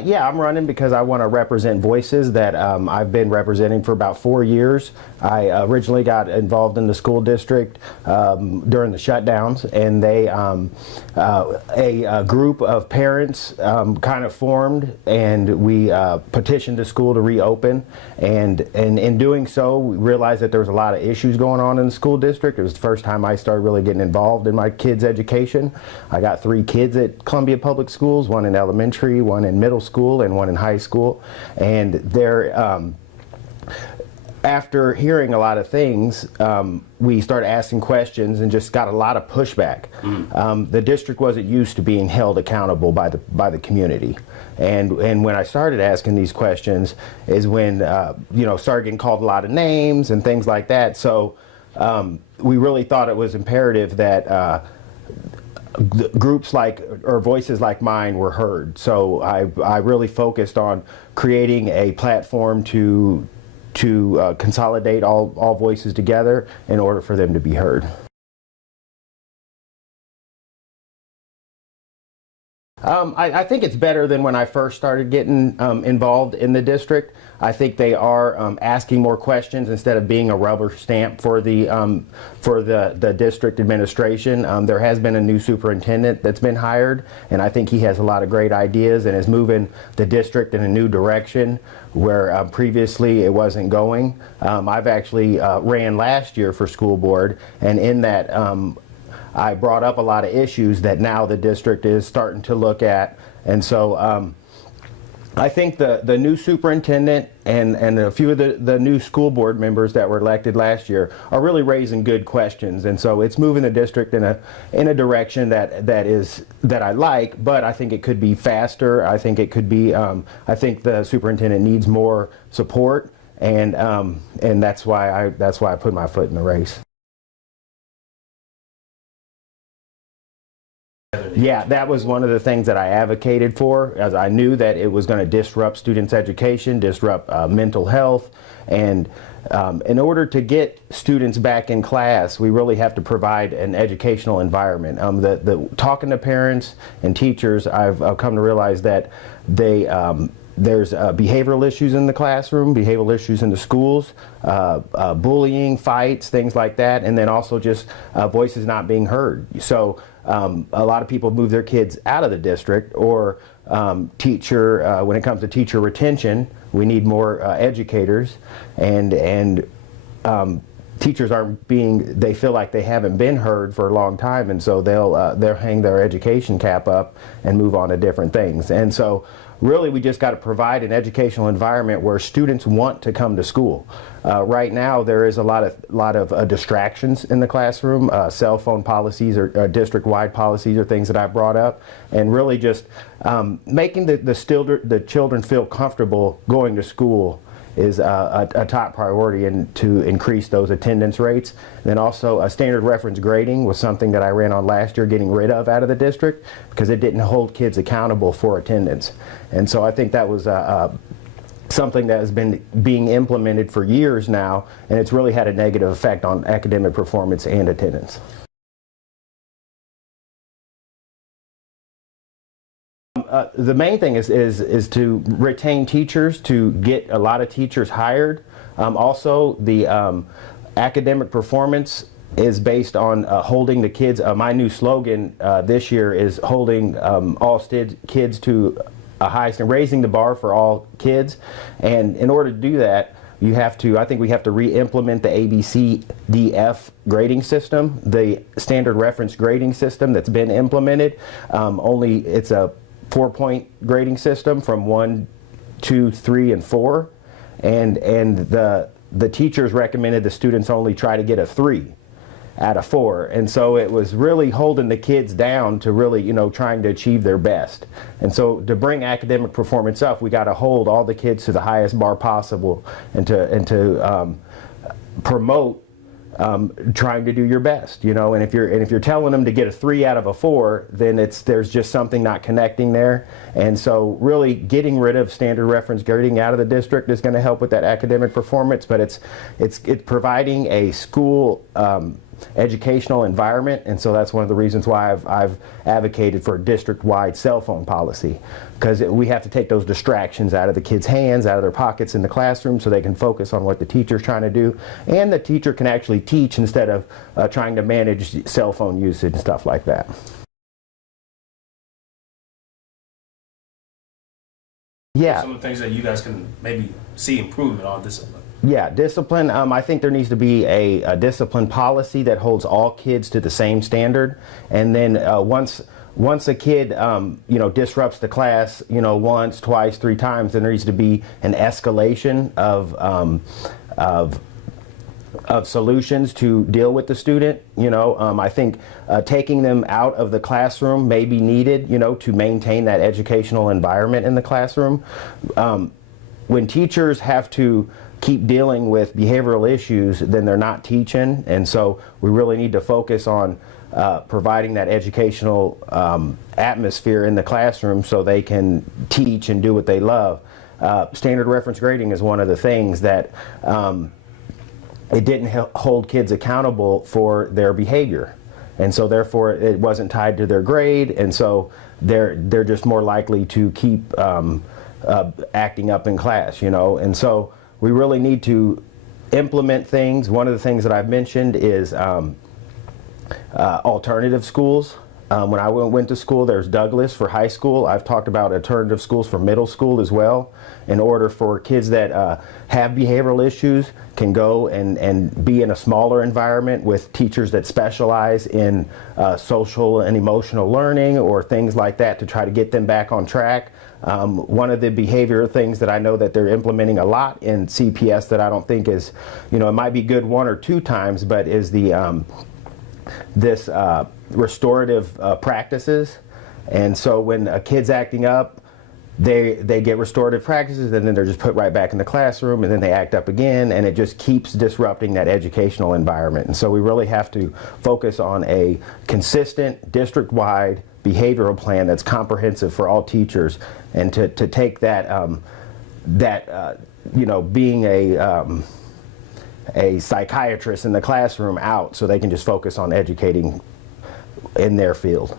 Yeah, I'm running because I want to represent voices that I've been representing for about 4 years. I originally got involved in the school district during the shutdowns, and a group of parents kind of formed, and we petitioned the school to reopen. And in doing so, we realized that there was a lot of issues going on in the school district. It was the first time I started really getting involved in my kids' education. I got 3 kids at Columbia Public Schools, one in elementary, one in middle school, and one in high school. And after hearing a lot of things, we started asking questions and just got a lot of pushback. The district wasn't used to being held accountable by the community. And when I started asking these questions is when started getting called a lot of names and things like that. So we really thought it was imperative that groups like, or voices like mine, were heard. So I really focused on creating a platform to consolidate all voices together in order for them to be heard. I think it's better than when I first started getting involved in the district. I think they are asking more questions instead of being a rubber stamp for the district administration. There has been a new superintendent that's been hired, and I think he has a lot of great ideas and is moving the district in a new direction where previously it wasn't going. I've actually ran last year for school board, and in that I brought up a lot of issues that now the district is starting to look at. And so I think the new superintendent and a few of the new school board members that were elected last year are really raising good questions. And so it's moving the district in a direction that I like, but I think it could be faster. I think it could be, I think the superintendent needs more support, and that's why I put my foot in the race. Yeah, that was one of the things that I advocated for, as I knew that it was going to disrupt students' education, disrupt mental health, and in order to get students back in class, we really have to provide an educational environment. Talking to parents and teachers, I've come to realize that there's behavioral issues in the classroom, behavioral issues in the schools, bullying, fights, things like that, and then also just voices not being heard. So a lot of people move their kids out of the district, or when it comes to teacher retention, we need more educators, and teachers they feel like they haven't been heard for a long time, and so they'll hang their education cap up and move on to different things. And so really we just got to provide an educational environment where students want to come to school. Right now there is a lot of distractions in the classroom. Cell phone policies or district-wide policies are things that I brought up, and really just making the children feel comfortable going to school is a top priority, and to increase those attendance rates. And then also standard reference grading was something that I ran on last year, getting rid of out of the district because it didn't hold kids accountable for attendance. And so I think that was something that has been being implemented for years now, and it's really had a negative effect on academic performance and attendance. The main thing is to retain teachers, to get a lot of teachers hired. Also, the academic performance is based on holding the kids. My new slogan this year is holding all kids to a high standard, raising the bar for all kids. And in order to do that, I think we have to re-implement the ABCDF grading system, the standard reference grading system that's been implemented. It's a 4-point grading system from 1, 2, 3, and 4, and the teachers recommended the students only try to get a 3 out of 4, and so it was really holding the kids down to really trying to achieve their best. And so to bring academic performance up, we got to hold all the kids to the highest bar possible, and to promote trying to do your best, and if you're telling them to get a 3 out of a 4, then there's just something not connecting there. And so really getting rid of standard reference grading out of the district is going to help with that academic performance, but it's providing a school educational environment, and so that's one of the reasons why I've advocated for a district-wide cell phone policy, because we have to take those distractions out of the kids' hands, out of their pockets in the classroom, so they can focus on what the teacher's trying to do, and the teacher can actually teach instead of trying to manage cell phone usage and stuff like that. Yeah. Some of the things that you guys can maybe see improvement on discipline. Yeah, discipline. I think there needs to be a discipline policy that holds all kids to the same standard, and then once a kid disrupts the class, once, twice, 3 times, then there needs to be an escalation of solutions to deal with the student. I think taking them out of the classroom may be needed, to maintain that educational environment in the classroom. When teachers have to keep dealing with behavioral issues, then they're not teaching, and so we really need to focus on providing that educational atmosphere in the classroom so they can teach and do what they love. Standard reference grading is one of the things that it didn't hold kids accountable for their behavior, and so therefore it wasn't tied to their grade, and so they're just more likely to keep acting up in class, and so we really need to implement things. One of the things that I've mentioned is alternative schools. When I went to school, there's Douglas for high school. I've talked about alternative schools for middle school as well, in order for kids that have behavioral issues can go and be in a smaller environment with teachers that specialize in social and emotional learning or things like that, to try to get them back on track. One of the behavior things that I know that they're implementing a lot in CPS that I don't think is, it might be good 1 or 2 times, but is the this restorative practices. And so when a kid's acting up, they get restorative practices, and then they're just put right back in the classroom, and then they act up again, and it just keeps disrupting that educational environment. And so we really have to focus on a consistent district-wide behavioral plan that's comprehensive for all teachers, and to take that being a psychiatrist in the classroom out, so they can just focus on educating in their field.